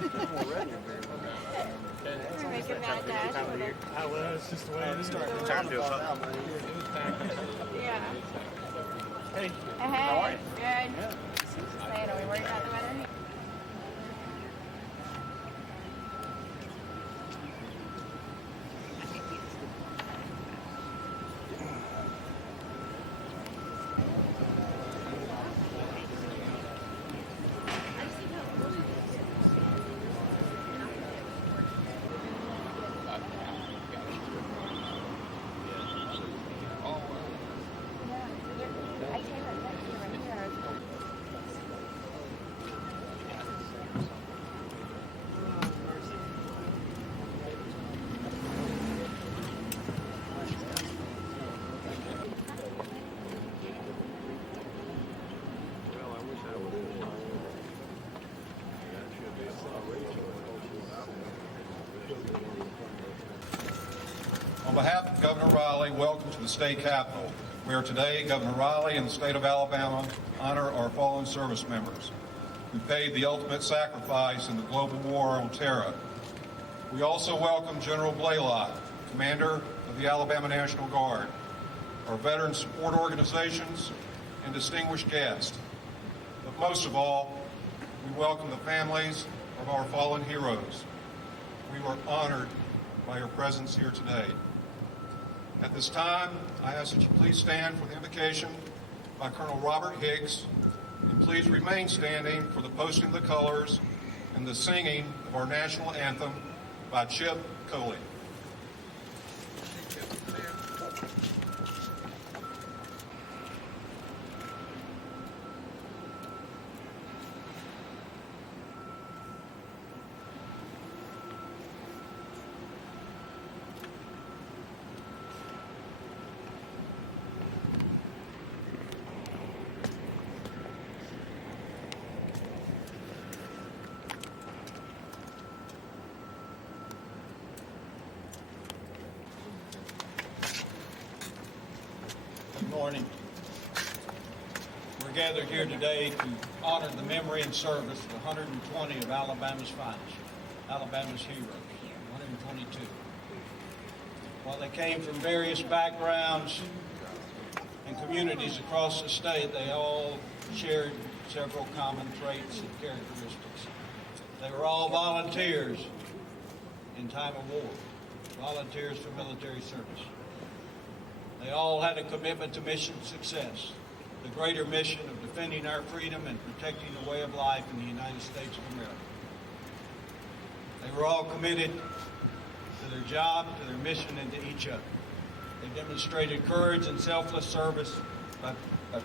We're making mad dash. I was just the way it is. Yeah. Hey, Hey, how are you? good. Saying, are we worried about the weather? On behalf of Governor Riley, welcome to the state capitol, where today Governor Riley and the state of Alabama honor our fallen service members who paid the ultimate sacrifice in the global war on terror. We also welcome General Blaylock, Commander of the Alabama National Guard, our veteran support organizations, and distinguished guests. But most of all, we welcome the families of our fallen heroes. We were honored by your presence here today. At this time, I ask that you please stand for the invocation by Colonel Robert Hicks, and please remain standing for the posting of the colors and the singing of our national anthem by Chip Coley. Good morning. We're gathered here today to honor the memory and service of 120 of Alabama's finest, Alabama's heroes, 122. While they came from various backgrounds and communities across the state, they all shared several common traits and characteristics. They were all volunteers in time of war, volunteers for military service. They all had a commitment to mission success, the greater mission of defending our freedom and protecting the way of life in the United States of America. They were all committed to their job, to their mission, and to each other. They demonstrated courage and selfless service by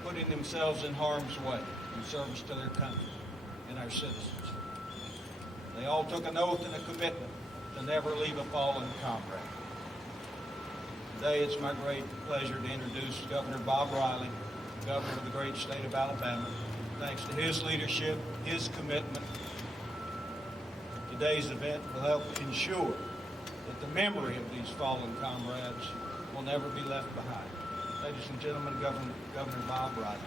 putting themselves in harm's way in service to their country and our citizens. They all took an oath and a commitment to never leave a fallen comrade. Today, it's my great pleasure to introduce Governor Bob Riley, Governor of the great state of Alabama. Thanks to his leadership, his commitment, today's event will help ensure that the memory of these fallen comrades will never be left behind. Ladies and gentlemen, Governor Bob Riley.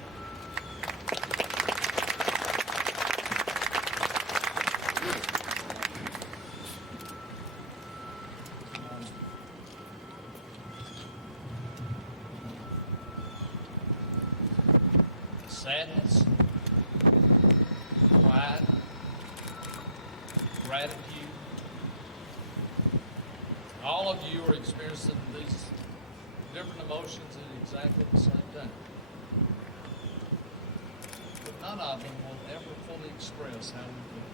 Sadness, pride, gratitude. All of you are experiencing these different emotions at exactly the same time. But none of them will ever fully express how we feel.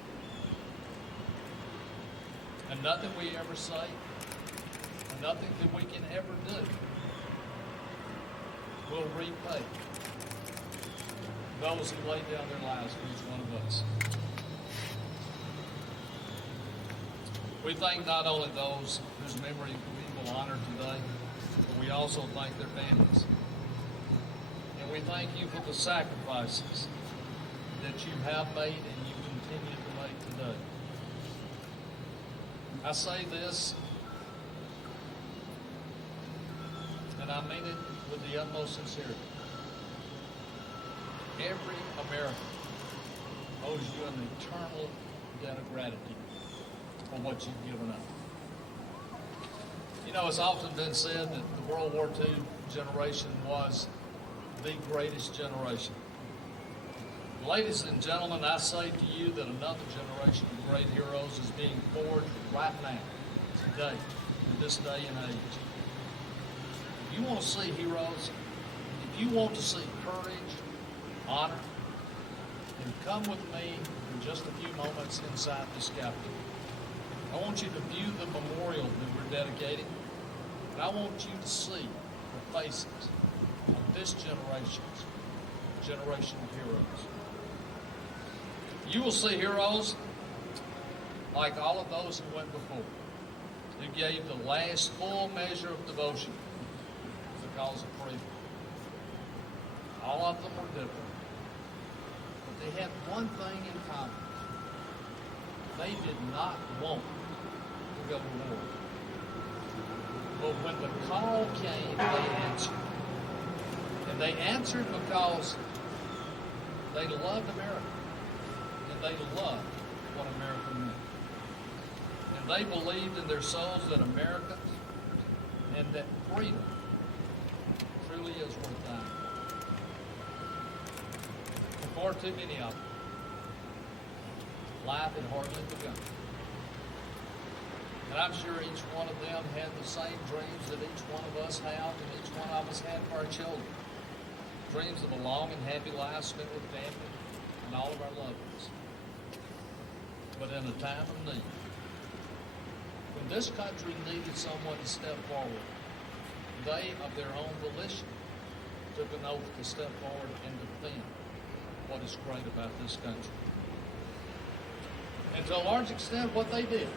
And nothing we ever say, and nothing that we can ever do will repay those who laid down their lives for each one of us. We thank not only those whose memory we will honor today, but we also thank their families. And we thank you for the sacrifices that you have made and you continue to make today. I say this, and I mean it with the utmost sincerity. Every American owes you an eternal debt of gratitude. for what you've given up. You know, it's often been said that the World War II generation was the greatest generation. Ladies and gentlemen, I say to you that another generation of great heroes is being forged right now, today, in this day and age. If you want to see heroes, if you want to see courage, honor, then come with me in just a few moments inside this Capitol. I want you to view the memorial that we're dedicating, and I want you to see the faces of this generation of heroes. You will see heroes like all of those who went before, who gave the last full measure of devotion to the cause of freedom. All of them were different, but they had one thing in common. They did not want to go to war. But when the call came, they answered. And they answered because they loved America. And they loved what America meant. And they believed in their souls that America and that freedom truly is worth dying. For too many of them, life had hardly begun. And I'm sure each one of them had the same dreams that each one of us have and each one of us had for our children. Dreams of a long and happy life spent with family and all of our loved ones. But in a time of need, when this country needed someone to step forward, they, of their own volition, took an oath to step forward and defend what is great about this country. And to a large extent, what they did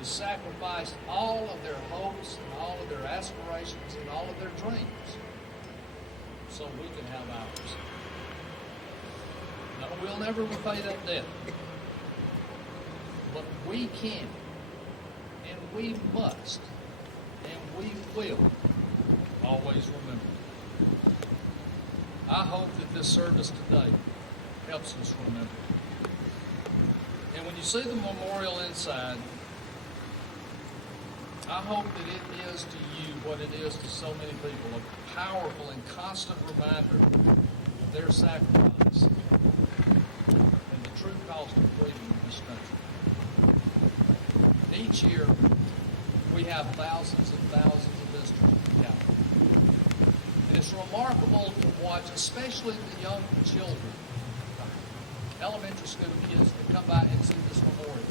is sacrifice all of their hopes and all of their aspirations and all of their dreams so we can have ours. No, we'll never repay that debt. But we can, and we must, and we will always remember. I hope that this service today helps us remember. And when you see the memorial inside, I hope that it is to you what it is to so many people, a powerful and constant reminder of their sacrifice and the true cost of freedom in this country. Each year, we have thousands and thousands of visitors to the Capitol. And it's remarkable to watch, especially the young children, elementary school kids that come by and see this memorial.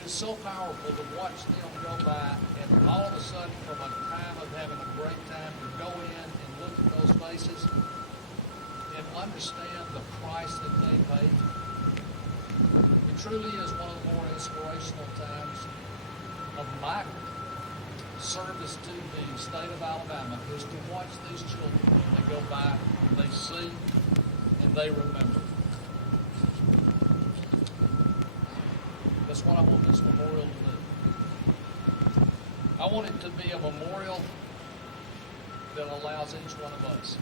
It is so powerful to watch them go by and all of a sudden, from a time of having a great time, to go in and look at those faces and understand the price that they paid. It truly is one of the more inspirational times of my service to the state of Alabama, is to watch these children when they go by, they see, and they remember. That's what I want this memorial to do. I want it to be a memorial that allows each one of us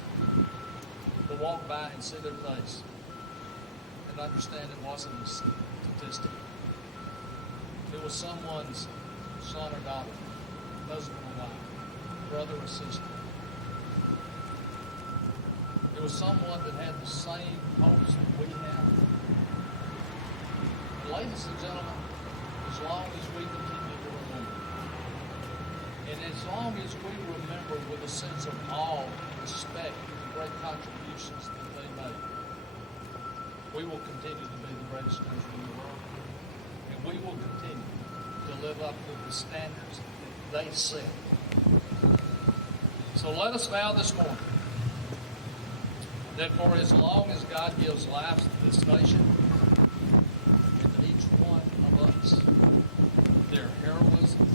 to walk by and see their face and understand it wasn't a statistic. It was someone's son or daughter, husband or wife, brother or sister. It was someone that had the same hopes that we have. And ladies and gentlemen, as long as we continue to remember, and as long as we remember with a sense of awe and respect the great contributions that they made, we will continue to be the greatest country in the world. And we will continue to live up to the standards that they set. So let us vow this morning that for as long as God gives life to this nation and to each one of us, their heroism,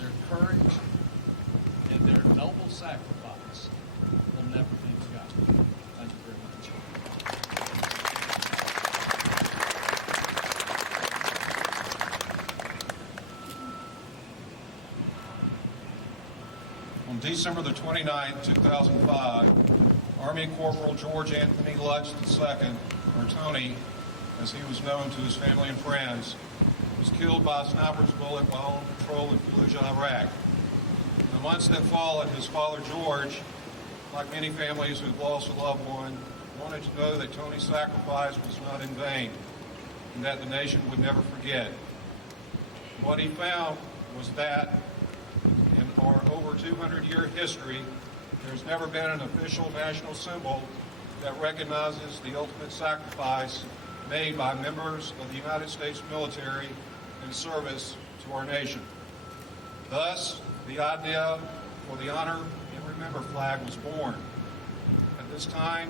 their courage, and their noble sacrifice will never be forgotten. Thank you very much. On December the 29th, 2005, Army Corporal George Anthony Lutz II, or Tony, as he was known to his family and friends, was killed by a sniper's bullet while on patrol in Fallujah, Iraq. In the months that followed, his father, George, like many families who've lost a loved one, wanted to know that Tony's sacrifice was not in vain and that the nation would never forget. What he found was that in our over 200-year history, there's never been an official national symbol that recognizes the ultimate sacrifice made by members of the United States military in service to our nation. Thus, the idea for the Honor and Remember flag was born. At this time,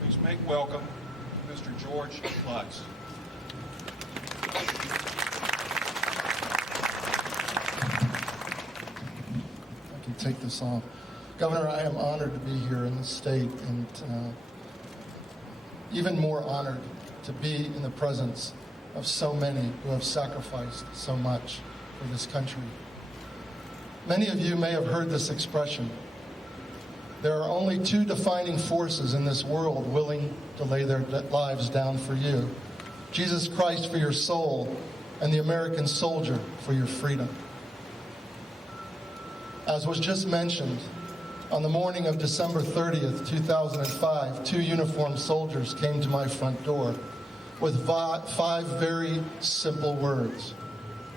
please make welcome Mr. George Lutz. I can take this off. Governor, I am honored to be here in the state, and even more honored to be in the presence of so many who have sacrificed so much for this country. Many of you may have heard this expression. There are only two defining forces in this world willing to lay their lives down for you: Jesus Christ for your soul, and the American soldier for your freedom. As was just mentioned, on the morning of December 30th, 2005, two uniformed soldiers came to my front door with five very simple words: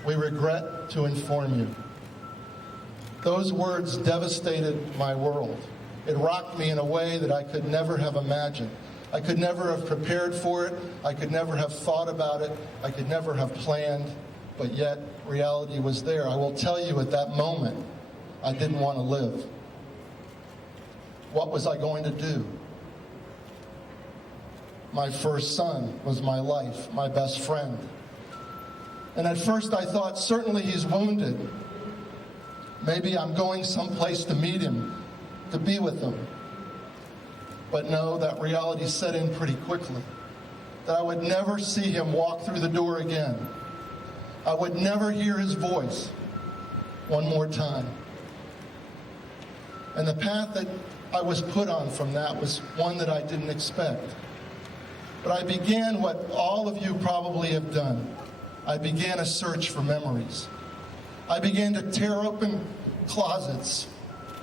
"We regret to inform you." Those words devastated my world. It rocked me in a way that I could never have imagined. I could never have prepared for it. I could never have thought about it. I could never have planned, but yet reality was there. I will tell you, at that moment, I didn't want to live. What was I going to do? My first son was my life, my best friend. And at first I thought, certainly he's wounded. Maybe I'm going someplace to meet him, to be with him. But no, that reality set in pretty quickly. That I would never see him walk through the door again. I would never hear his voice one more time. And the path that I was put on from that was one that I didn't expect. But I began what all of you probably have done. I began a search for memories. I began to tear open closets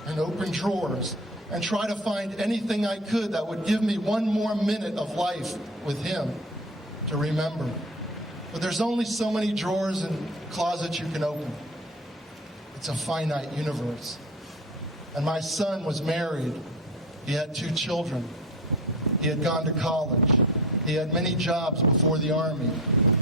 and open drawers and try to find anything I could that would give me one more minute of life with him to remember. But there's only so many drawers and closets you can open. It's a finite universe. And my son was married. He had 2 children. He had gone to college. He had many jobs before the Army.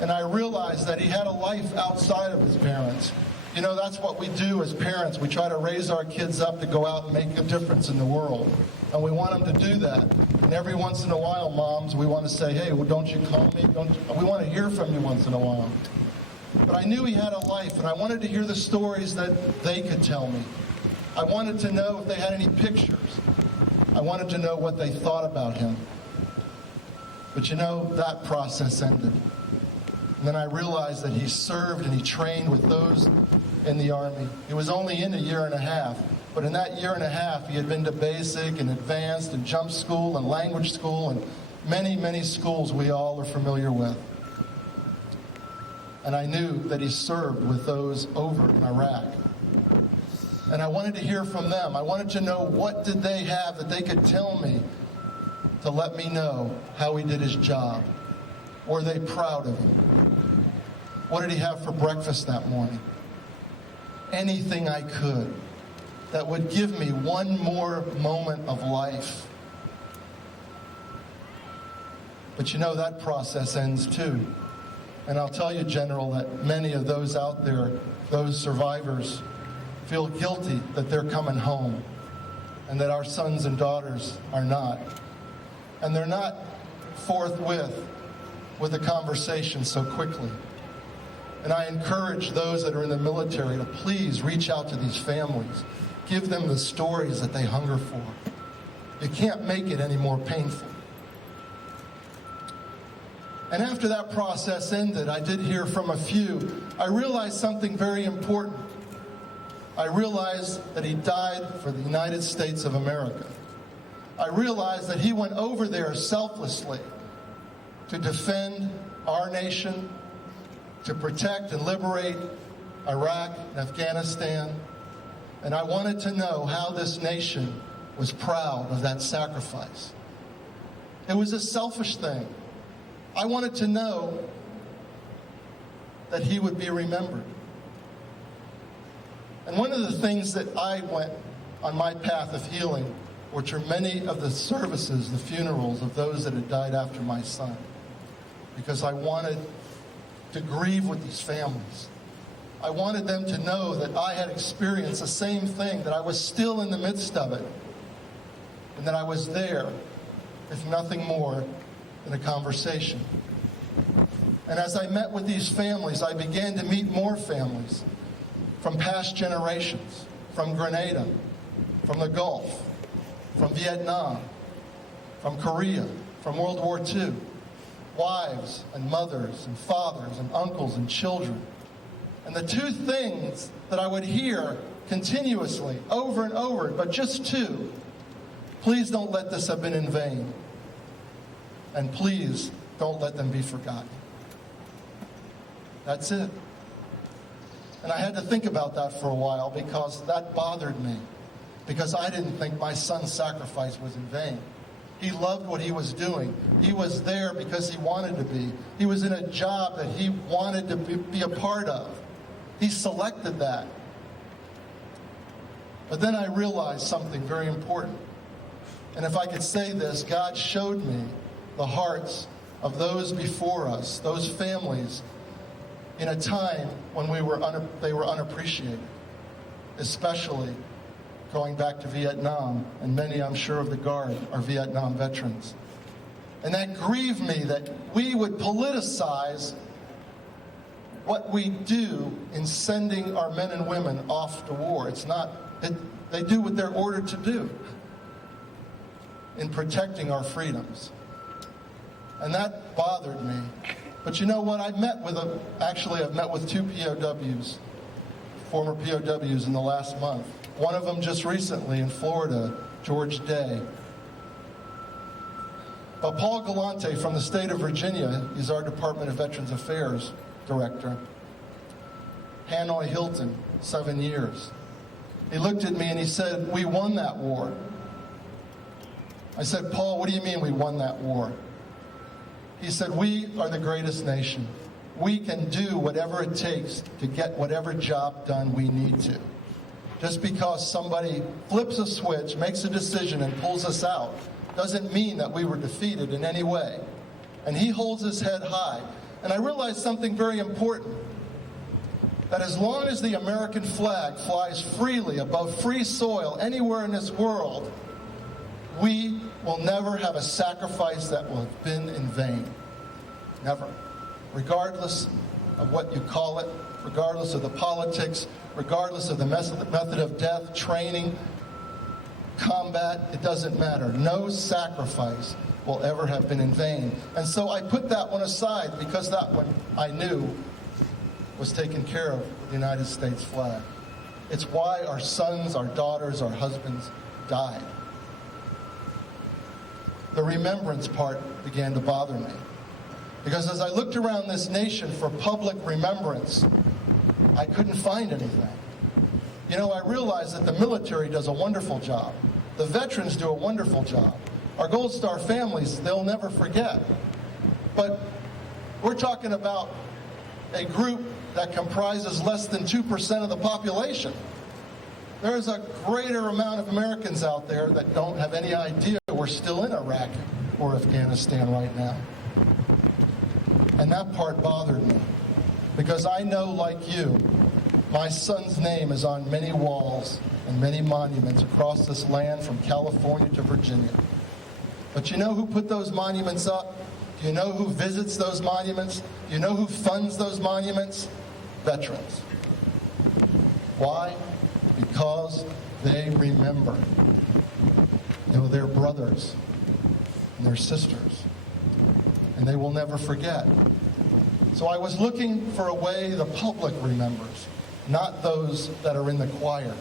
And I realized that he had a life outside of his parents. You know, that's what we do as parents. We try to raise our kids up to go out and make a difference in the world. And we want them to do that. And every once in a while, moms, we want to say, hey, well, don't you call me? We want to hear from you once in a while. But I knew he had a life, and I wanted to hear the stories that they could tell me. I wanted to know if they had any pictures. I wanted to know what they thought about him. But you know, that process ended. And then I realized that he served and he trained with those in the Army. He was only in a year and a half, but in that year and a half, he had been to basic and advanced and jump school and language school and many, many schools we all are familiar with. And I knew that he served with those over in Iraq. And I wanted to hear from them. I wanted to know, what did they have that they could tell me to let me know how he did his job? Were they proud of him? What did he have for breakfast that morning? Anything I could that would give me one more moment of life. But you know, that process ends too. And I'll tell you, General, that many of those out there, those survivors, feel guilty that they're coming home and that our sons and daughters are not. And they're not forthwith with the conversation so quickly. And I encourage those that are in the military to please reach out to these families. Give them the stories that they hunger for. You can't make it any more painful. And after that process ended, I did hear from a few. I realized something very important. I realized that he died for the United States of America. I realized that he went over there selflessly to defend our nation, to protect and liberate Iraq and Afghanistan. And I wanted to know how this nation was proud of that sacrifice. It was a selfish thing. I wanted to know that he would be remembered. And one of the things that I went on my path of healing, which are many of the services, the funerals of those that had died after my son, because I wanted to grieve with these families. I wanted them to know that I had experienced the same thing, that I was still in the midst of it, and that I was there, if nothing more than a conversation. And as I met with these families, I began to meet more families from past generations, from Grenada, from the Gulf, from Vietnam, from Korea, from World War II, wives and mothers and fathers and uncles and children. And the two things that I would hear continuously, over and over, but just two: please don't let this have been in vain, and please don't let them be forgotten. That's it. And I had to think about that for a while, because that bothered me, because I didn't think my son's sacrifice was in vain. He loved what he was doing. He was there because he wanted to be. He was in a job that he wanted to be a part of. He selected that. But then I realized something very important. And if I could say this, God showed me the hearts of those before us, those families, in a time when they were unappreciated, especially going back to Vietnam, and many, I'm sure, of the Guard are Vietnam veterans. And that grieved me, that we would politicize what we do in sending our men and women off to war. It's not, they do what they're ordered to do in protecting our freedoms. And that bothered me. But you know what? I've met with two POWs, former POWs, in the last month. One of them just recently in Florida, George Day. But Paul Galante from the state of Virginia is our Department of Veterans Affairs director. Hanoi Hilton, 7 years. He looked at me and he said, "We won that war." I said, "Paul, what do you mean we won that war?" He said, "We are the greatest nation. We can do whatever it takes to get whatever job done we need to. Just because somebody flips a switch, makes a decision, and pulls us out doesn't mean that we were defeated in any way." And he holds his head high. And I realized something very important, that as long as the American flag flies freely above free soil anywhere in this world, we will never have a sacrifice that will have been in vain. Never. Regardless of what you call it, regardless of the politics, regardless of the method of death, training, combat, it doesn't matter. No sacrifice will ever have been in vain. And so I put that one aside, because that one I knew was taken care of with the United States flag. It's why our sons, our daughters, our husbands died. The remembrance part began to bother me, because as I looked around this nation for public remembrance, I couldn't find anything. You know, I realized that the military does a wonderful job. The veterans do a wonderful job. Our Gold Star families, they'll never forget. But we're talking about a group that comprises less than 2% of the population. There's a greater amount of Americans out there that don't have any idea we're still in Iraq or Afghanistan right now. And that part bothered me, because I know, like you, my son's name is on many walls and many monuments across this land, from California to Virginia. But you know who put those monuments up? Do you know who visits those monuments? Do you know who funds those monuments? Veterans. Why? Because they remember. You know, their brothers and their sisters. And they will never forget. So I was looking for a way the public remembers, not those that are in the choir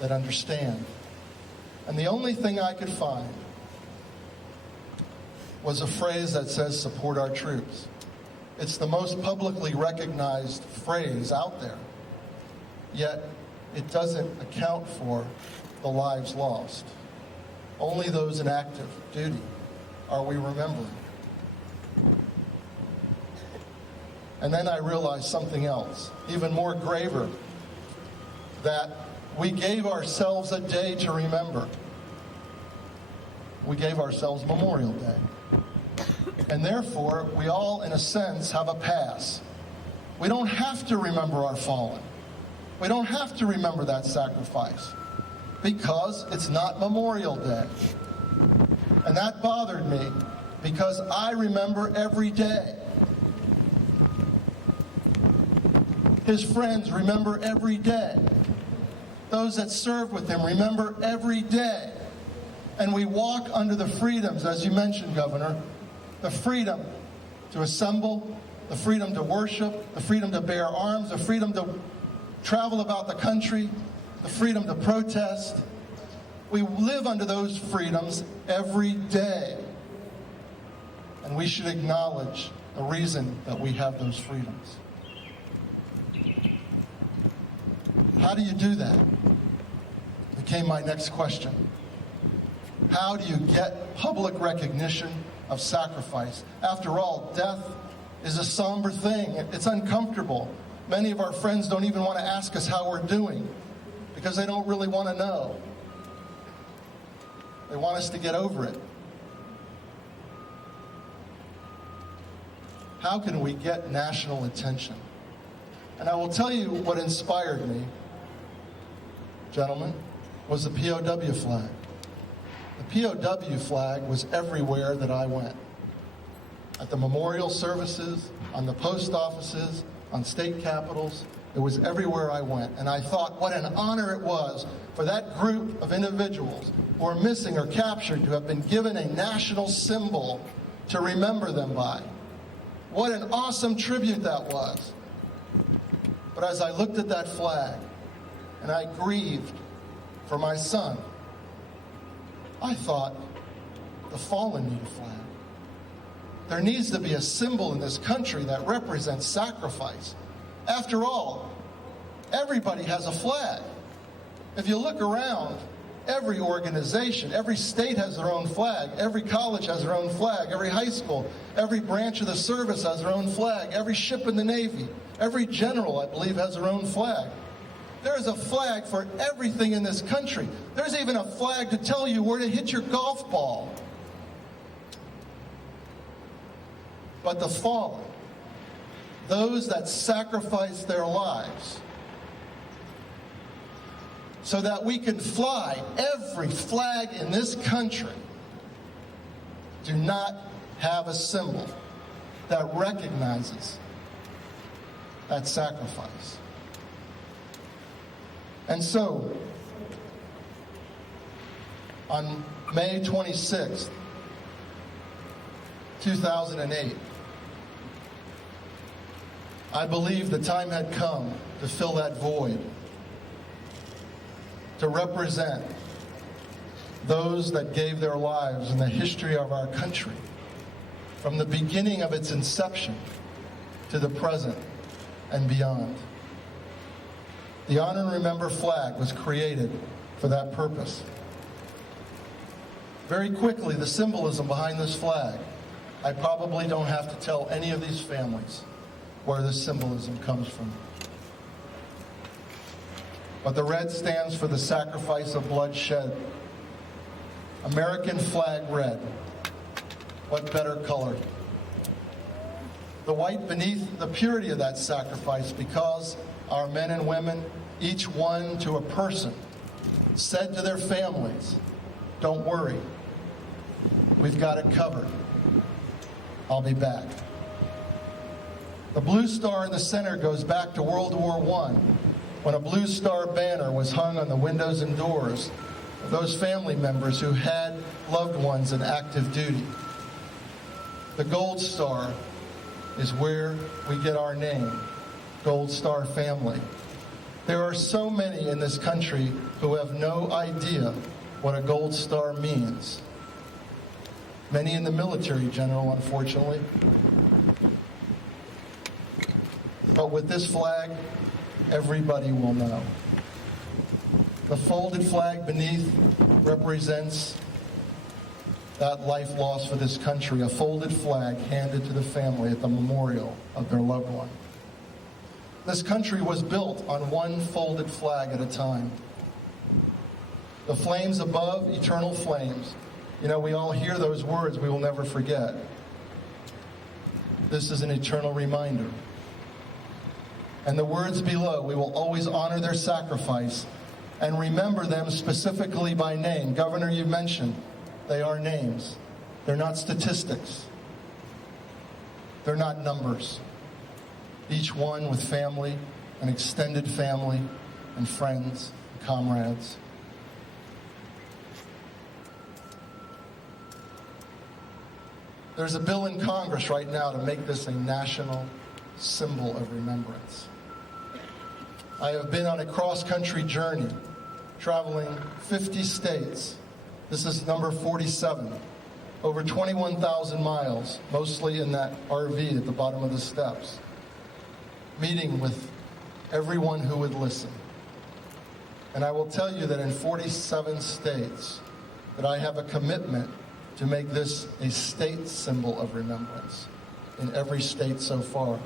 that understand. And the only thing I could find was a phrase that says, support our troops. It's the most publicly recognized phrase out there, yet it doesn't account for the lives lost. Only those in active duty are we remembering. And then I realized something else, even more graver, that we gave ourselves a day to remember. We gave ourselves Memorial Day. And therefore, we all, in a sense, have a pass. We don't have to remember our fallen. We don't have to remember that sacrifice because it's not Memorial Day. And that bothered me because I remember every day. His friends remember every day. Those that served with him remember every day. And we walk under the freedoms, as you mentioned, Governor, the freedom to assemble, the freedom to worship, the freedom to bear arms, the freedom to travel about the country, the freedom to protest. We live under those freedoms every day. And we should acknowledge the reason that we have those freedoms. How do you do that? Became my next question. How do you get public recognition of sacrifice? After all, death is a somber thing. It's uncomfortable. Many of our friends don't even want to ask us how we're doing because they don't really want to know. They want us to get over it. How can we get national attention? And I will tell you what inspired me, gentlemen, was the POW flag. The POW flag was everywhere that I went. At the memorial services, on the post offices, on state capitals, it was everywhere I went. And I thought what an honor it was for that group of individuals who are missing or captured to have been given a national symbol to remember them by. What an awesome tribute that was. But as I looked at that flag and I grieved for my son, I thought, the fallen need a flag. There needs to be a symbol in this country that represents sacrifice. After all, everybody has a flag. If you look around, every organization, every state has their own flag, every college has their own flag, every high school, every branch of the service has their own flag, every ship in the Navy, every general, I believe, has their own flag. There is a flag for everything in this country. There's even a flag to tell you where to hit your golf ball. But the fallen, those that sacrifice their lives so that we can fly every flag in this country, do not have a symbol that recognizes that sacrifice. And so, on May 26th, 2008, I believe the time had come to fill that void, to represent those that gave their lives in the history of our country, from the beginning of its inception to the present and beyond. The Honor and Remember flag was created for that purpose. Very quickly, the symbolism behind this flag. I probably don't have to tell any of these families where this symbolism comes from. But the red stands for the sacrifice of blood shed. American flag red. What better color? The white beneath the purity of that sacrifice, because our men and women, each one to a person, said to their families, don't worry, we've got it covered. I'll be back. The blue star in the center goes back to World War I, when a blue star banner was hung on the windows and doors of those family members who had loved ones in active duty. The gold star is where we get our name, Gold Star Family. There are so many in this country who have no idea what a gold star means. many in the military, General, unfortunately. But with this flag, everybody will know. The folded flag beneath represents that life lost for this country, a folded flag handed to the family at the memorial of their loved one. This country was built on one folded flag at a time. The flames above, eternal flames. You know, we all hear those words we will never forget. This is an eternal reminder. And the words below, we will always honor their sacrifice and remember them specifically by name. Governor, you mentioned they are names. They're not statistics. They're not numbers. Each one with family, an extended family, and friends, and comrades. There's a bill in Congress right now to make this a national symbol of remembrance. I have been on a cross-country journey, traveling 50 states. This is number 47. Over 21,000 miles, mostly in that RV at the bottom of the steps. Meeting with everyone who would listen. And I will tell you that in 47 states, that I have a commitment to make this a state symbol of remembrance in every state so far.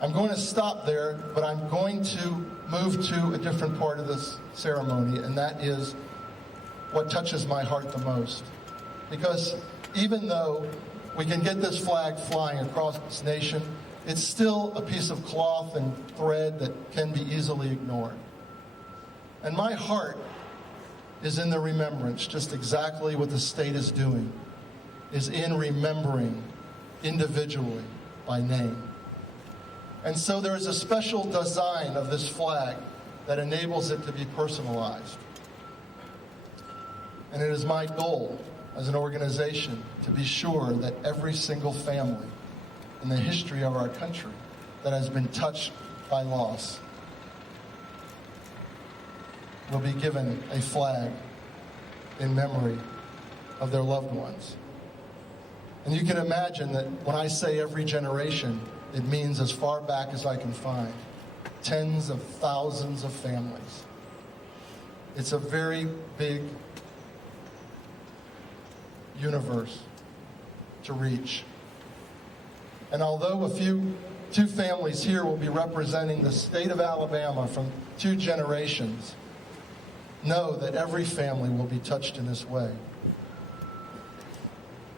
I'm going to stop there, but I'm going to move to a different part of this ceremony, and that is what touches my heart the most. Because even though we can get this flag flying across this nation, it's still a piece of cloth and thread that can be easily ignored. And my heart is in the remembrance, just exactly what the state is doing, is in remembering individually by name. And so there is a special design of this flag that enables it to be personalized. And it is my goal as an organization to be sure that every single family in the history of our country that has been touched by loss will be given a flag in memory of their loved ones. And you can imagine that when I say every generation, it means as far back as I can find. Tens of thousands of families. It's a very big universe to reach. And although two families here will be representing the state of Alabama from 2 generations, know that every family will be touched in this way.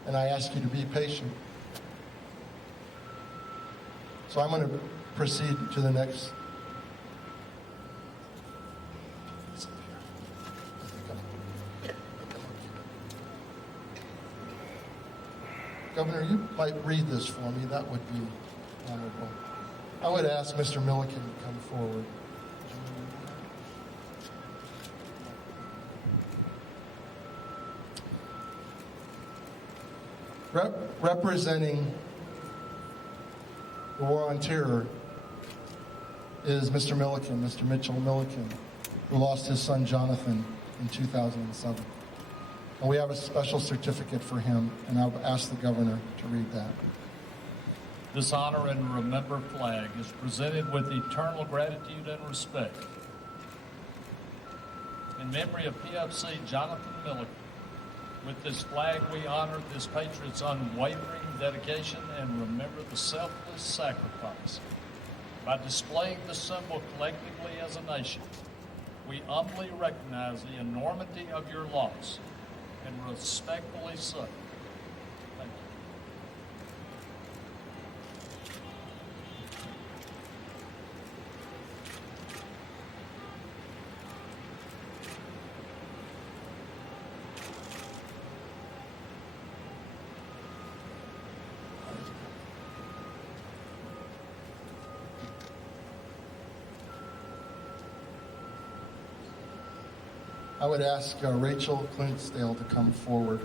And I ask you to be patient. So I'm going to proceed to the next. Governor, you might read this for me. That would be honorable. I would ask Mr. Milliken to come forward. Representing the War on Terror is Mr. Milliken, Mr. Mitchell Milliken, who lost his son Jonathan in 2007. And we have a special certificate for him, and I'll ask the governor to read that. This honor and remember flag is presented with eternal gratitude and respect. In memory of PFC Jonathan Milliken, with this flag we honor this patriot's unwavering dedication and remember the selfless sacrifice. By displaying the symbol collectively as a nation, we humbly recognize the enormity of your loss and respectfully say, thank you. I would ask Rachel Clintsdale to come forward.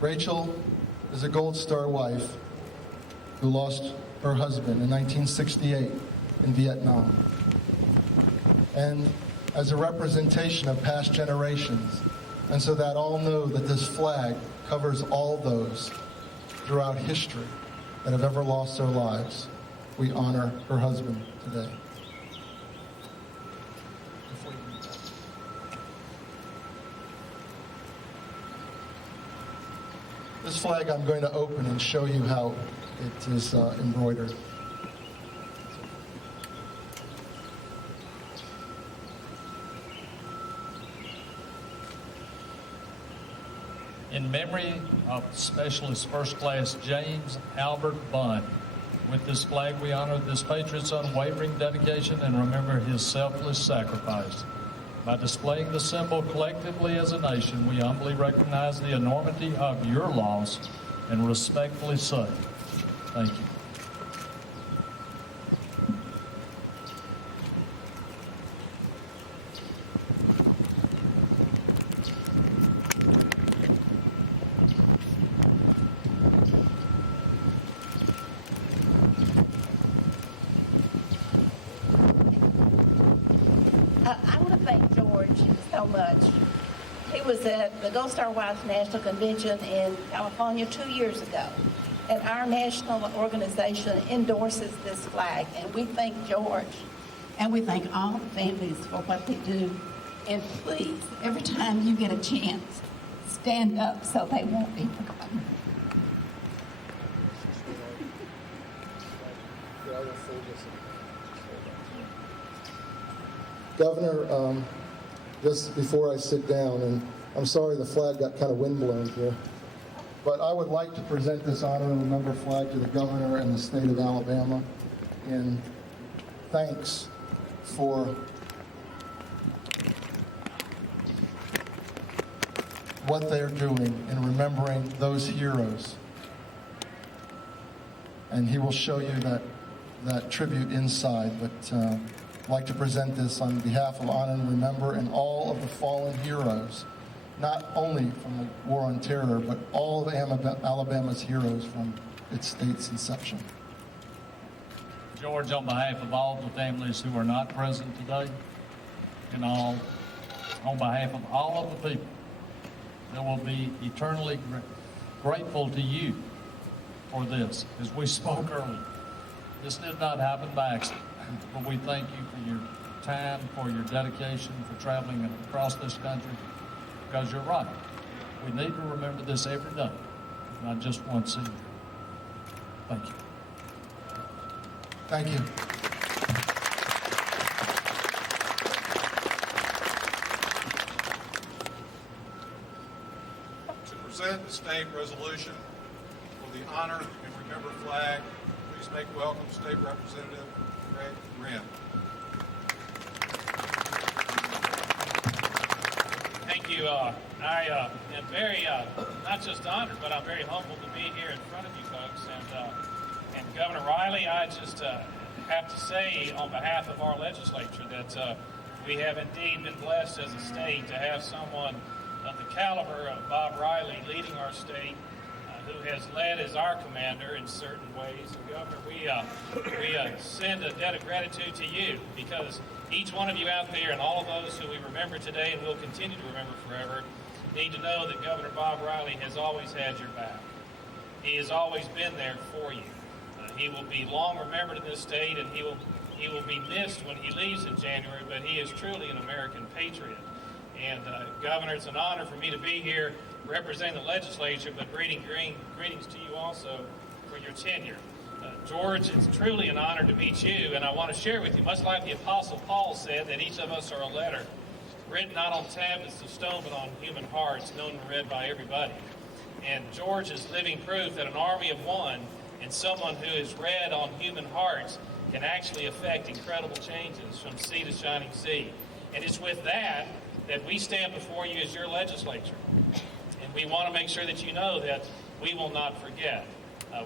Rachel is a Gold Star wife who lost her husband in 1968 in Vietnam. And as a representation of past generations, And so that all know that this flag covers all those throughout history that have ever lost their lives. We honor her husband today. This flag I'm going to open and show you how it is embroidered. In memory of Specialist First Class James Albert Bunn. With this flag, we honor this patriot's unwavering dedication and remember his selfless sacrifice. By displaying the symbol collectively as a nation, we humbly recognize the enormity of your loss and respectfully say, thank you. I want to thank George so much. He was at the Gold Star Wives National Convention in California 2 years ago, and our national organization endorses this flag, and we thank George, and we thank all the families for what they do. And please, every time you get a chance, stand up so they won't be forgotten. Governor, just before I sit down, and I'm sorry the flag got kind of windblown here, but I would like to present this honor and remember flag to the governor and the state of Alabama in thanks for what they're doing in remembering those heroes. And he will show you that tribute inside, but I'd like to present this on behalf of Honor and Remember and all of the fallen heroes, not only from the War on Terror, but all of Alabama's heroes from its state's inception. George, on behalf of all the families who are not present today, and on behalf of all of the people that will be eternally grateful to you for this, as we spoke earlier. This did not happen by accident, but we thank you for your time, for your dedication, for traveling across this country, because you're right. We need to remember this every day, not just once a year. Thank you. Thank you. To present the state resolution for the Honor and Remember flag, please make welcome State Representative Greg Wren. Thank you. I am very, not just honored, but I'm very humbled to be here in front of you folks. And Governor Riley, I just have to say on behalf of our legislature that we have indeed been blessed as a state to have someone of the caliber of Bob Riley leading our state, who has led as our commander in certain ways. And Governor, we send a debt of gratitude to you, because each one of you out there and all of those who we remember today and will continue to remember forever need to know that Governor Bob Riley has always had your back. He has always been there for you. He will be long remembered in this state, and he will be missed when he leaves in January, but he is truly an American patriot. And Governor, it's an honor for me to be here representing the legislature, but greetings to you also for your tenure. George, it's truly an honor to meet you, and I want to share with you, much like the Apostle Paul said, that each of us are a letter, written not on tablets of stone, but on human hearts, known and read by everybody. And George is living proof that an army of one and someone who is read on human hearts can actually affect incredible changes from sea to shining sea. And it's with that we stand before you as your legislature. And we want to make sure that you know that we will not forget.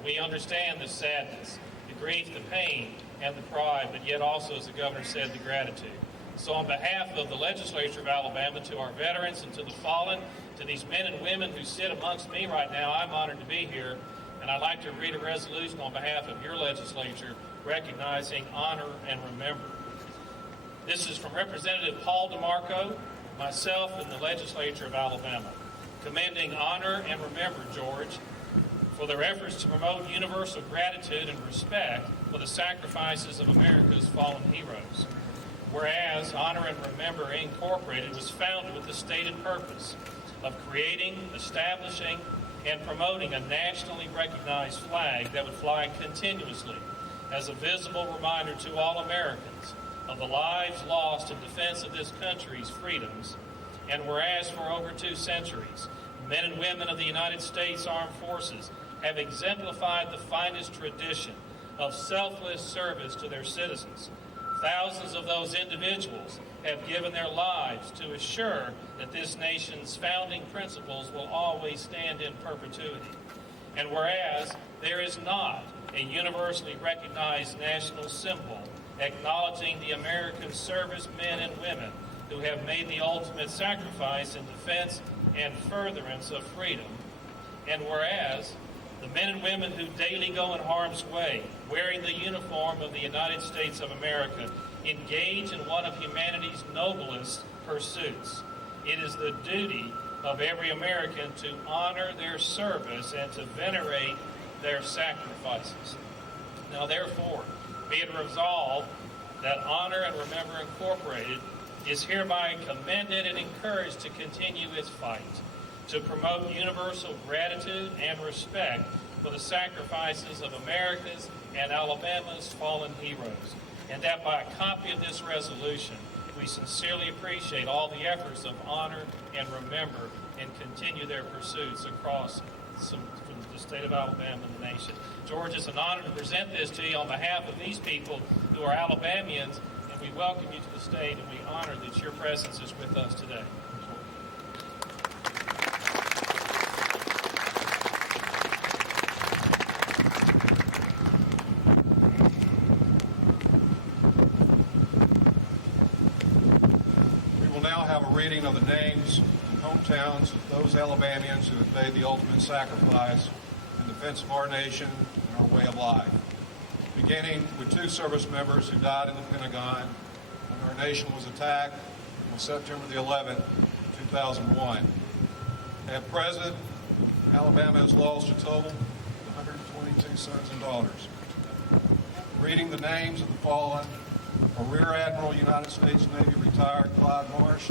We understand the sadness, the grief, the pain, and the pride, but yet also, as the governor said, the gratitude. So on behalf of the legislature of Alabama, to our veterans and to the fallen, to these men and women who sit amongst me right now, I'm honored to be here. And I'd like to read a resolution on behalf of your legislature recognizing honor and remember. This is from Representative Paul DeMarco, myself and the legislature of Alabama, commending honor and remember George for their efforts to promote universal gratitude and respect for the sacrifices of America's fallen heroes. Whereas Honor and Remember Incorporated was founded with the stated purpose of creating, establishing, and promoting a nationally recognized flag that would fly continuously as a visible reminder to all Americans of the lives lost in defense of this country's freedoms. And whereas for over 2 centuries, men and women of the United States Armed Forces have exemplified the finest tradition of selfless service to their citizens, thousands of those individuals have given their lives to assure that this nation's founding principles will always stand in perpetuity. And whereas there is not a universally recognized national symbol acknowledging the American servicemen and women who have made the ultimate sacrifice in defense and furtherance of freedom, and whereas the men and women who daily go in harm's way, wearing the uniform of the United States of America, engage in one of humanity's noblest pursuits, it is the duty of every American to honor their service and to venerate their sacrifices. Now, therefore, be it resolved that Honor and Remember Incorporated is hereby commended and encouraged to continue its fight to promote universal gratitude and respect for the sacrifices of America's and Alabama's fallen heroes, and that by a copy of this resolution, we sincerely appreciate all the efforts of Honor and Remember and continue their pursuits across from the state of Alabama and the nation. George, it's an honor to present this to you on behalf of these people who are Alabamians, and we welcome you to the state, and we honor that your presence is with us today. We will now have a reading of the names and hometowns of those Alabamians who have made the ultimate sacrifice in defense of our nation and our way of life. Beginning with 2 service members who died in the Pentagon when our nation was attacked on September the 11th, 2001. At present, Alabama has lost a total of 122 sons and daughters. Reading the names of the fallen are Rear Admiral, United States Navy retired Clyde Marsh,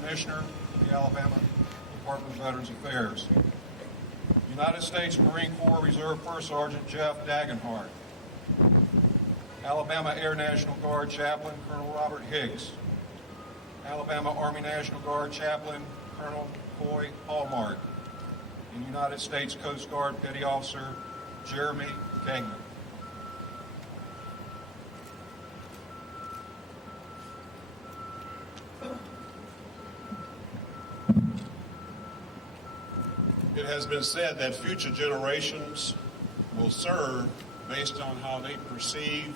Commissioner of the Alabama Department of Veterans Affairs. United States Marine Corps Reserve First Sergeant Jeff Dagenhart. Alabama Air National Guard Chaplain Colonel Robert Higgs. Alabama Army National Guard Chaplain Colonel Coy Hallmark. And United States Coast Guard Petty Officer Jeremy Kangman. It has been said that future generations will serve based on how they perceive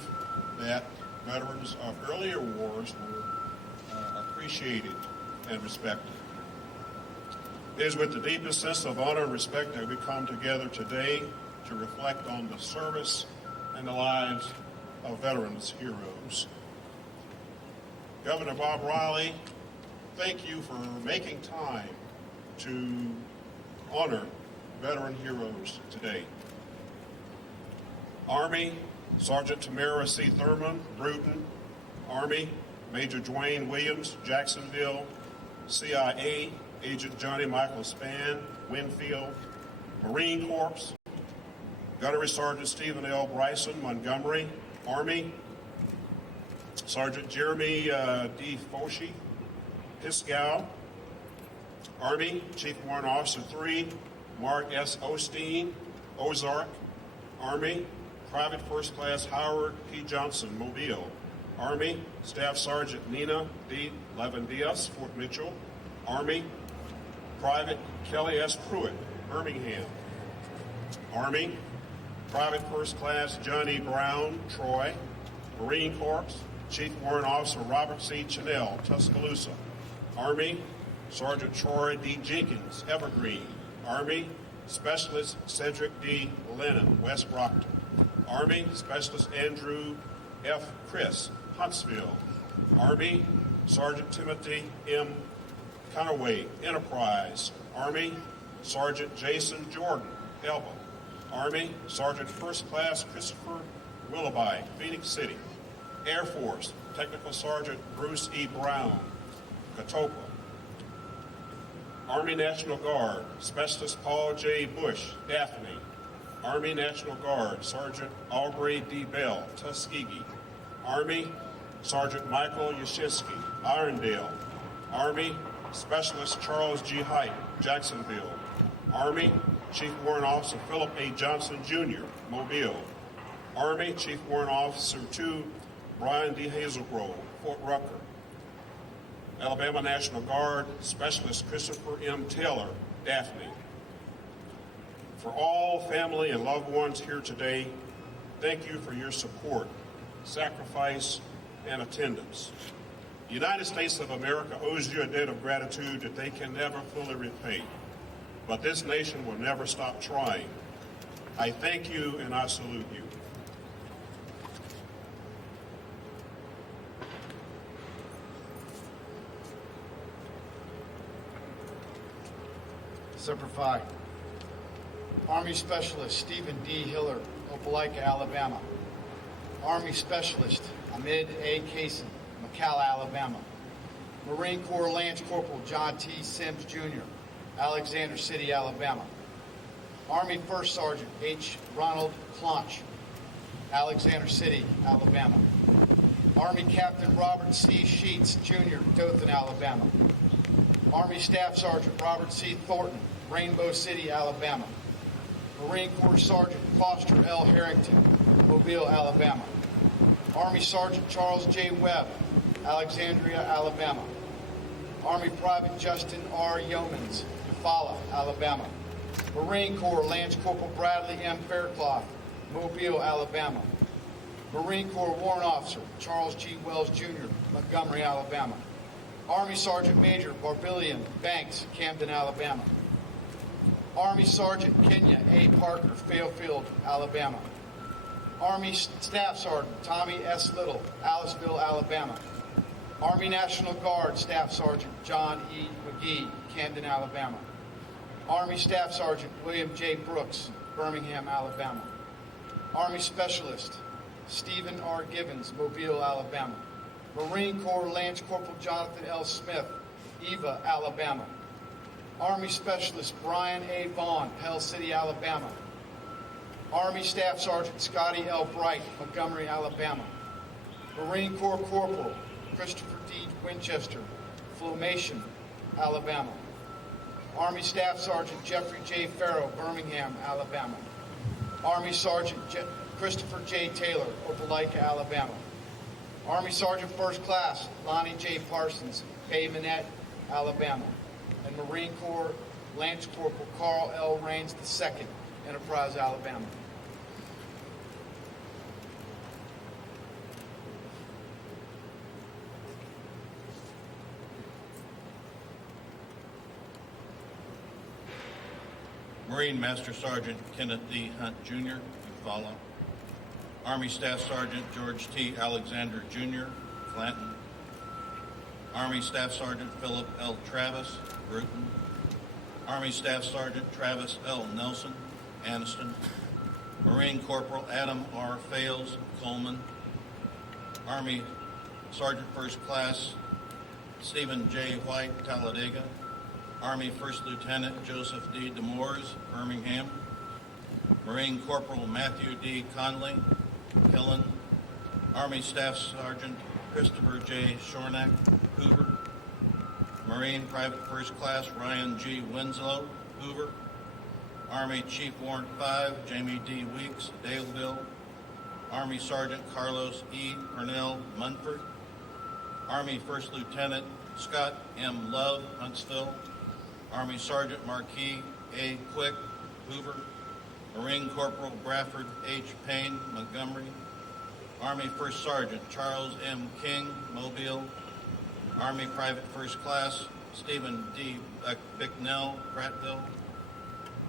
that veterans of earlier wars were appreciated and respected. It is with the deepest sense of honor and respect that we come together today to reflect on the service and the lives of veterans heroes. Governor Bob Riley, thank you for making time to honor veteran heroes today. Army, Sergeant Tamara C. Thurman, Bruton. Army, Major Dwayne Williams, Jacksonville. CIA, Agent Johnny Michael Spann, Winfield. Marine Corps, Gunnery Sergeant Stephen L. Bryson, Montgomery. Army, Sergeant Jeremy D. Foshi, Pisgah. Army, Chief Warrant Officer 3, Mark S. Osteen, Ozark. Army, Private First Class Howard P. Johnson, Mobile. Army, Staff Sergeant Nina D. Lavandias, Fort Mitchell. Army, Private Kelly S. Pruitt, Birmingham. Army, Private First Class Johnny Brown, Troy. Marine Corps, Chief Warrant Officer Robert C. Chenell, Tuscaloosa. Army, Sergeant Troy D. Jenkins, Evergreen. Army, Specialist Cedric D. Lennon, West Brockton. Army, Specialist Andrew F. Chris, Huntsville. Army, Sergeant Timothy M. Conaway, Enterprise. Army, Sergeant Jason Jordan, Elba. Army, Sergeant First Class Christopher Willoughby, Phoenix City. Air Force, Technical Sergeant Bruce E. Brown, Catawba. Army National Guard, Specialist Paul J. Bush, Daphne. Army National Guard, Sergeant Aubrey D. Bell, Tuskegee. Army, Sergeant Michael Yashitsky, Irondale. Army, Specialist Charles G. Height, Jacksonville. Army, Chief Warrant Officer Philip A. Johnson, Jr., Mobile. Army, Chief Warrant Officer 2, Brian D. Hazelgrove, Fort Rucker. Alabama National Guard, Specialist Christopher M. Taylor, Daphne. For all family and loved ones here today, thank you for your support, sacrifice, and attendance. The United States of America owes you a debt of gratitude that they can never fully repay, but this nation will never stop trying. I thank you and I salute you. Semper Fi. Army Specialist Stephen D. Hiller, Opelika, Alabama. Army Specialist Ahmed A. Kaysen, McCalla, Alabama. Marine Corps Lance Corporal John T. Sims, Jr., Alexander City, Alabama. Army First Sergeant H. Ronald Clonch, Alexander City, Alabama. Army Captain Robert C. Sheets, Jr., Dothan, Alabama. Army Staff Sergeant Robert C. Thornton, Rainbow City, Alabama. Marine Corps Sergeant Foster L. Harrington, Mobile, Alabama. Army Sergeant Charles J. Webb, Alexandria, Alabama. Army Private Justin R. Yeomans, Eufaula, Alabama. Marine Corps Lance Corporal Bradley M. Faircloth, Mobile, Alabama. Marine Corps Warrant Officer Charles G. Wells, Jr., Montgomery, Alabama. Army Sergeant Major Barbillion Banks, Camden, Alabama. Army Sergeant Kenya A. Parker, Fairfield, Alabama. Army Staff Sergeant Tommy S. Little, Aliceville, Alabama. Army National Guard Staff Sergeant John E. McGee, Camden, Alabama. Army Staff Sergeant William J. Brooks, Birmingham, Alabama. Army Specialist Stephen R. Givens, Mobile, Alabama. Marine Corps Lance Corporal Jonathan L. Smith, Eva, Alabama. Army Specialist Brian A. Vaughn, Pell City, Alabama. Army Staff Sergeant Scotty L. Bright, Montgomery, Alabama. Marine Corps Corporal Christopher D. Winchester, Fluimation, Alabama. Army Staff Sergeant Jeffrey J. Farrow, Birmingham, Alabama. Army Sergeant Christopher J. Taylor, Opelika, Alabama. Army Sergeant First Class Lonnie J. Parsons, Bay Minette, Alabama. And Marine Corps Lance Corporal Carl L. Raines II, Enterprise, Alabama. Marine Master Sergeant Kenneth D. Hunt, Jr., Eufaula. Army Staff Sergeant George T. Alexander, Jr., Clanton. Army Staff Sergeant Philip L. Travis, Bruton. Army Staff Sergeant Travis L. Nelson, Anniston. Marine Corporal Adam R. Fales, Coleman. Army Sergeant First Class Stephen J. White, Talladega. Army First Lieutenant Joseph D. Demores, Birmingham. Marine Corporal Matthew D. Conley, Killen. Army Staff Sergeant Christopher J. Shornack, Hoover. Marine Private First Class Ryan G. Winslow, Hoover. Army Chief Warrant 5 Jamie D. Weeks, Daleville. Army Sergeant Carlos E. Purnell, Munford. Army First Lieutenant Scott M. Love, Huntsville. Army Sergeant Marquis A. Quick, Hoover. Marine Corporal Bradford H. Payne, Montgomery. Army First Sergeant Charles M. King, Mobile. Army Private First Class Stephen D. Bicknell, Prattville.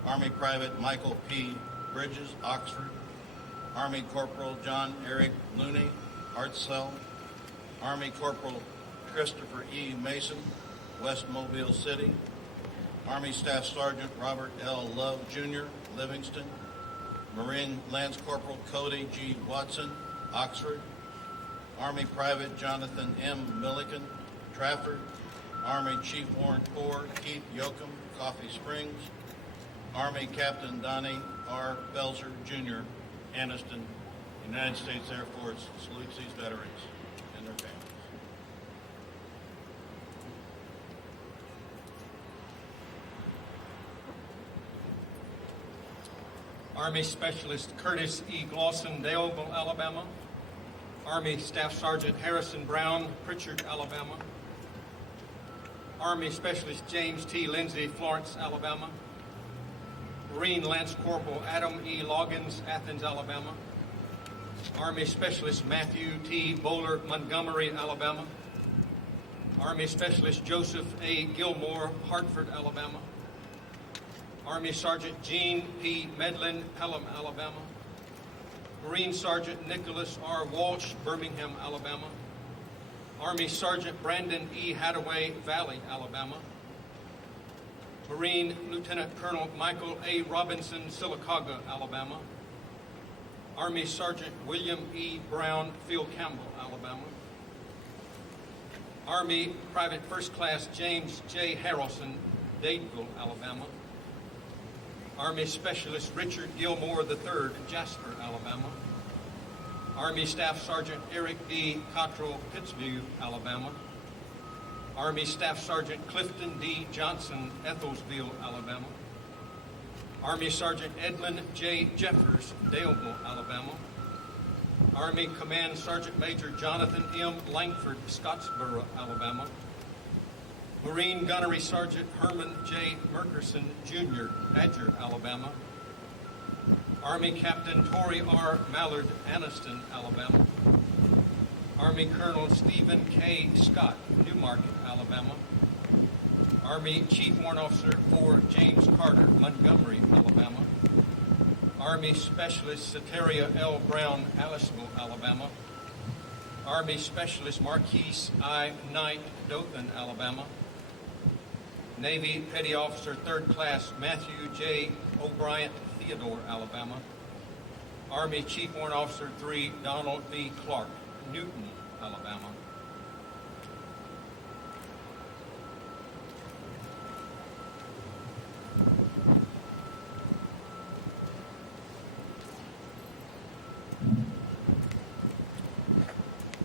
Army Private Michael P. Bridges, Oxford. Army Corporal John Eric Looney, Hartselle. Army Corporal Christopher E. Mason, West Mobile City. Army Staff Sergeant Robert L. Love, Jr., Livingston. Marine Lance Corporal Cody G. Watson, Oxford. Army Private Jonathan M. Milliken, Trafford. Army Chief Warrant Corps Keith Yoakum, Coffee Springs. Army Captain Donnie R. Belzer, Jr., Anniston. United States Air Force salutes these veterans and their families. Army Specialist Curtis E. Glosson, Daleville, Alabama. Army Staff Sergeant Harrison Brown, Pritchard, Alabama. Army Specialist James T. Lindsay, Florence, Alabama. Marine Lance Corporal Adam E. Loggins, Athens, Alabama. Army Specialist Matthew T. Bowler, Montgomery, Alabama. Army Specialist Joseph A. Gilmore, Hartford, Alabama. Army Sergeant Gene P. Medlin, Pelham, Alabama. Marine Sergeant Nicholas R. Walsh, Birmingham, Alabama. Army Sergeant Brandon E. Hadaway, Valley, Alabama. Marine Lieutenant Colonel Michael A. Robinson, Sylacauga, Alabama. Army Sergeant William E. Brown, Field Campbell, Alabama. Army Private First Class James J. Harrelson, Dadeville, Alabama. Army Specialist Richard Gilmore III, Jasper, Alabama. Army Staff Sergeant Eric D. Cottrell, Pittsview, Alabama. Army Staff Sergeant Clifton D. Johnson, Ethelsville, Alabama. Army Sergeant Edmund J. Jeffers, Daleville, Alabama. Army Command Sergeant Major Jonathan M. Langford, Scottsboro, Alabama. Marine Gunnery Sergeant Herman J. Merkerson, Jr., Badger, Alabama. Army Captain Torrey R. Mallard, Anniston, Alabama. Army Colonel Stephen K. Scott, Newmarket, Alabama. Army Chief Warrant Officer for James Carter, Montgomery, Alabama. Army Specialist Soteria L. Brown, Aliceville, Alabama. Army Specialist Marquise I. Knight, Dothan, Alabama. Navy Petty Officer 3rd Class Matthew J. O'Brien, Theodore, Alabama. Army Chief Warrant Officer 3, Donald B. Clark, Newton, Alabama.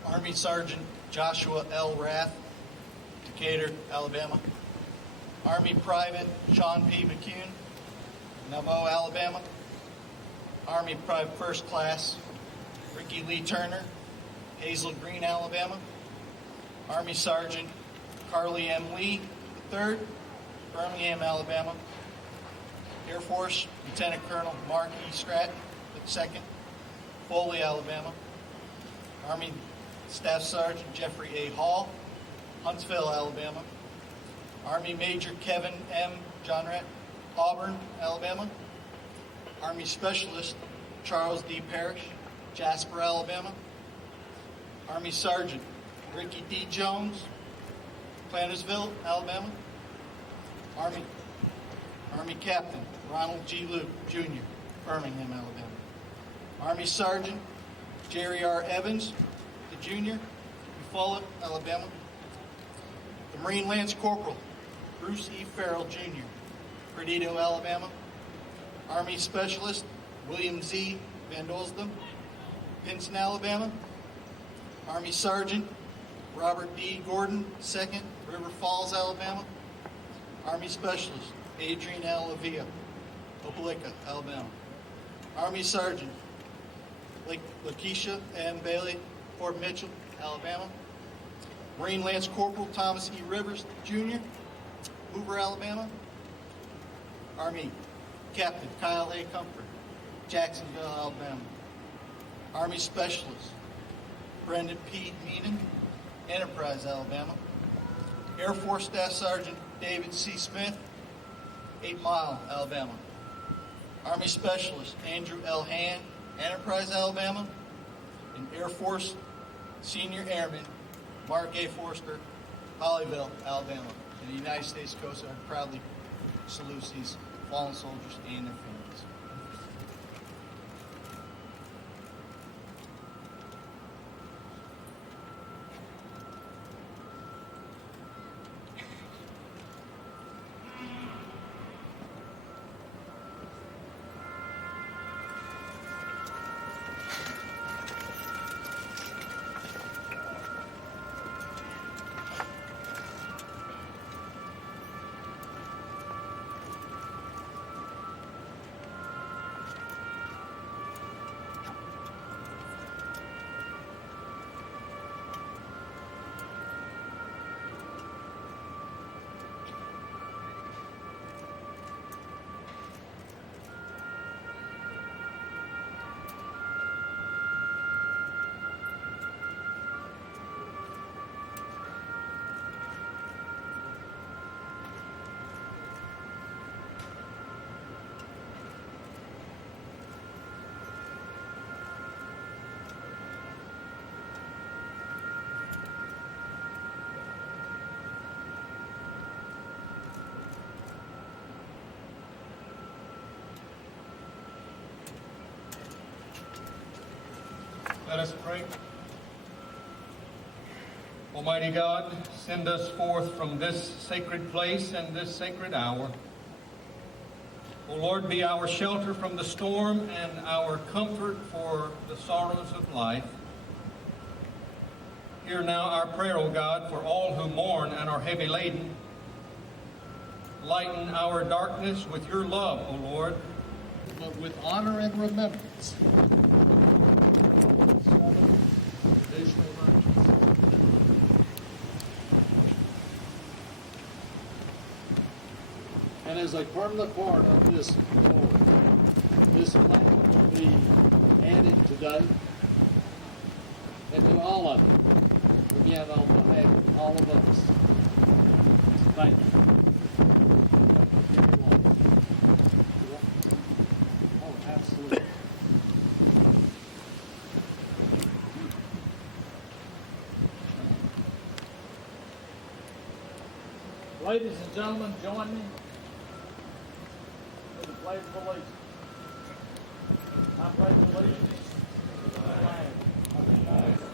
Army Sergeant Joshua L. Rath, Decatur, Alabama. Army Private Sean P. McCune, Nauvoo, Alabama. Army Private First Class Ricky Lee Turner, Hazel Green, Alabama. Army Sergeant Carly M. Lee III, Birmingham, Alabama. Air Force Lieutenant Colonel Mark E. Stratton II, Foley, Alabama. Army Staff Sergeant Jeffrey A. Hall, Huntsville, Alabama. Army Major Kevin M. Johnrett, Auburn, Alabama. Army Specialist Charles D. Parrish, Jasper, Alabama. Army Sergeant Ricky D. Jones, Plantersville, Alabama. Army Captain Ronald G. Luke, Jr., Birmingham, Alabama. Army Sergeant Jerry R. Evans, the Jr., Eufaula, Alabama. The Marine Lance Corporal Bruce E. Farrell, Jr., Perdido, Alabama. Army Specialist William Z. Van Dosdam, Pinson, Alabama. Army Sergeant Robert D. Gordon, 2nd, River Falls, Alabama. Army Specialist Adrian L. Avia, Opelika, Alabama. Army Sergeant Lakeisha M. Bailey, Fort Mitchell, Alabama. Marine Lance Corporal Thomas E. Rivers, Jr., Hoover, Alabama. Army Captain Kyle A. Comfort, Jacksonville, Alabama. Army Specialist Brendan P. Meenan, Enterprise, Alabama. Air Force Staff Sergeant David C. Smith, 8 Mile, Alabama. Army Specialist Andrew L. Hand, Enterprise, Alabama. And Air Force Senior Airman Mark A. Forster, Hollyville, Alabama. and the United States Coast Guard proudly salutes these fallen soldiers and their families. Let us pray. Almighty God, send us forth from this sacred place and this sacred hour. O Lord, be our shelter from the storm and our comfort for the sorrows of life. Hear now our prayer, O God, for all who mourn and are heavy laden. Lighten our darkness with your love, O Lord, but with honor and remembrance. And as a permanent part of this goal, this plan will be added today, and to all of you, again on behalf of all of us, thank you. Oh, absolutely. Ladies and gentlemen, join me for the pledge of allegiance. I pledge allegiance to the flag of the United States.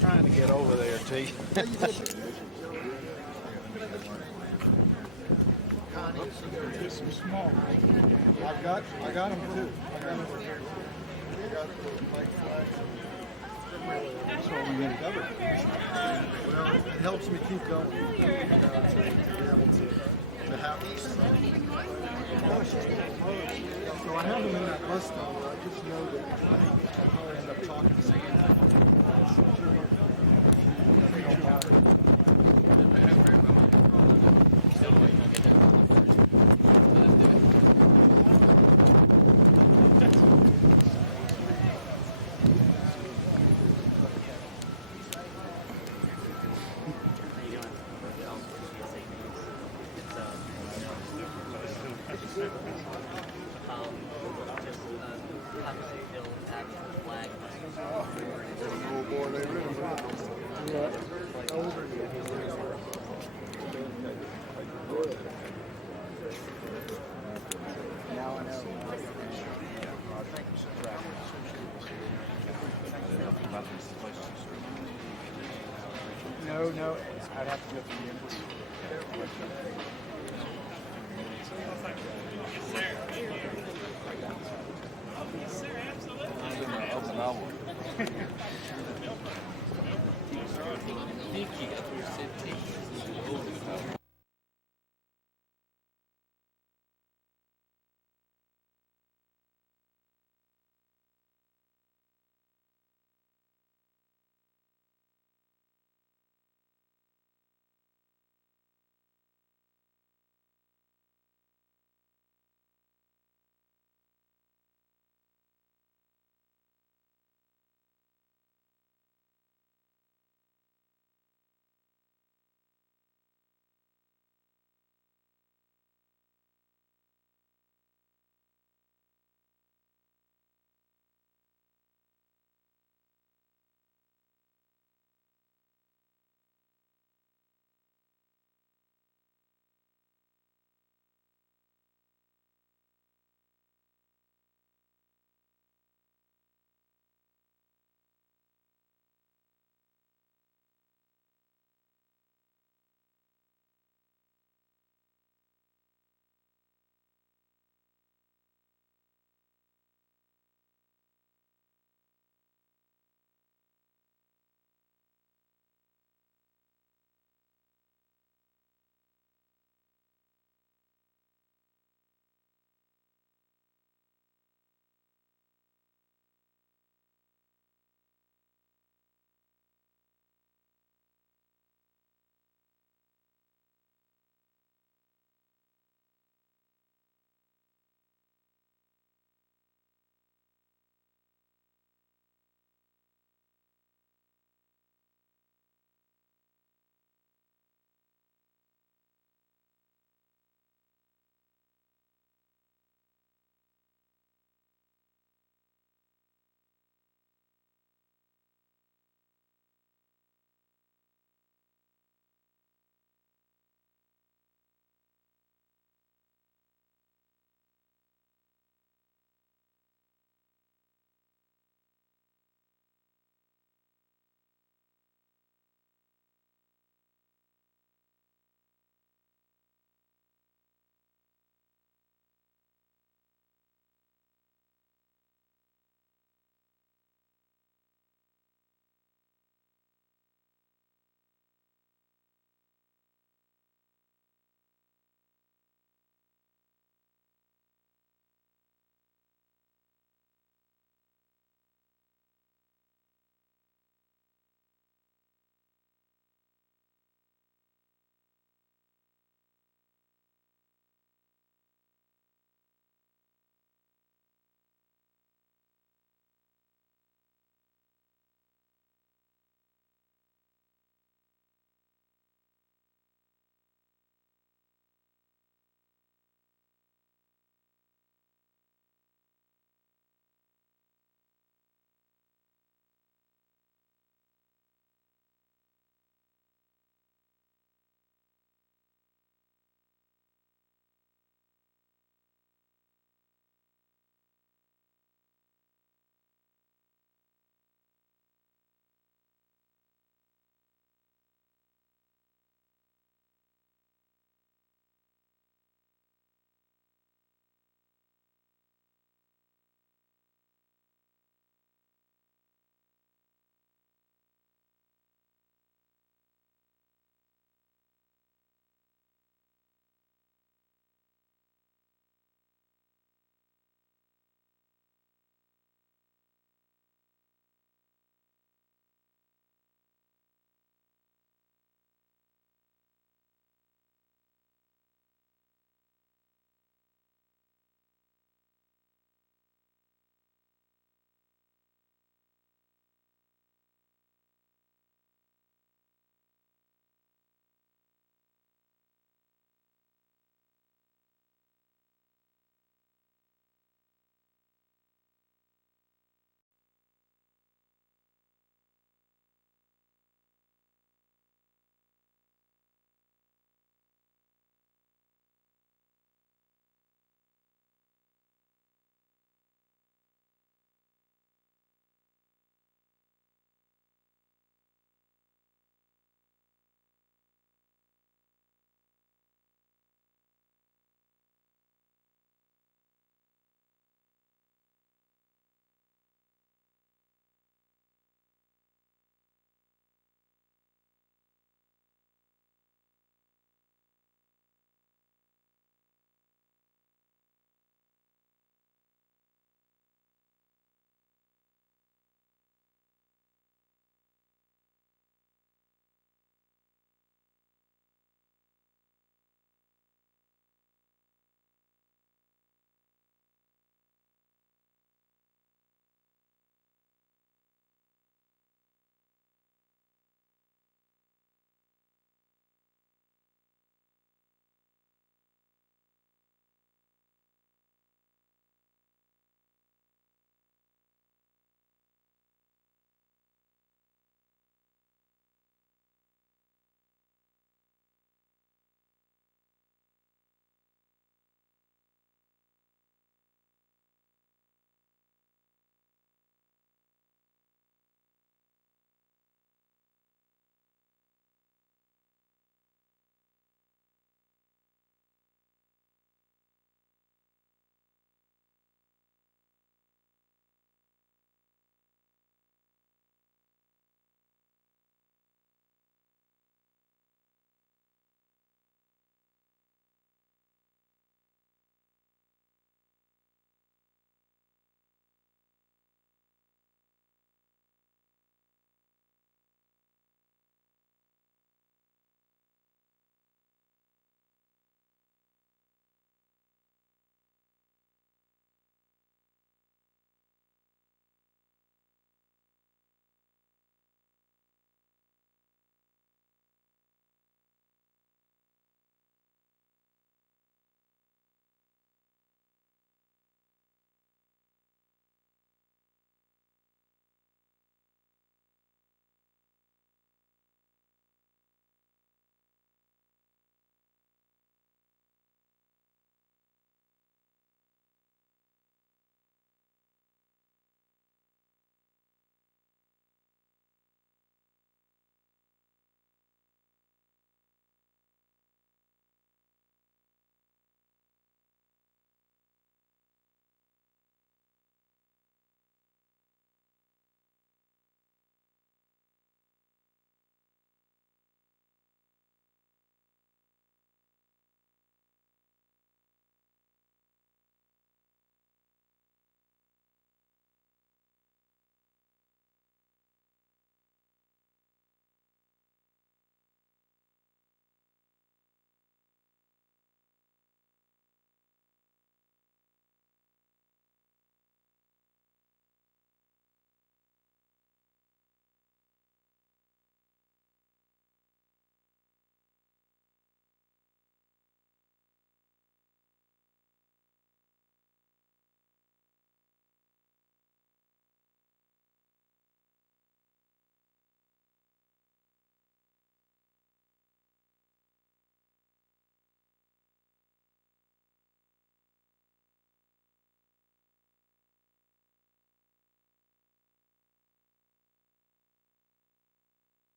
Trying to get over there, T. This is small. I got them too. I got them. That's what we got covered. Well, it helps me keep going. To be able to have this. No, it's just so I have them in that list though. I just know that I'll probably end up talking to someone. No, I'd have to go through the invoice.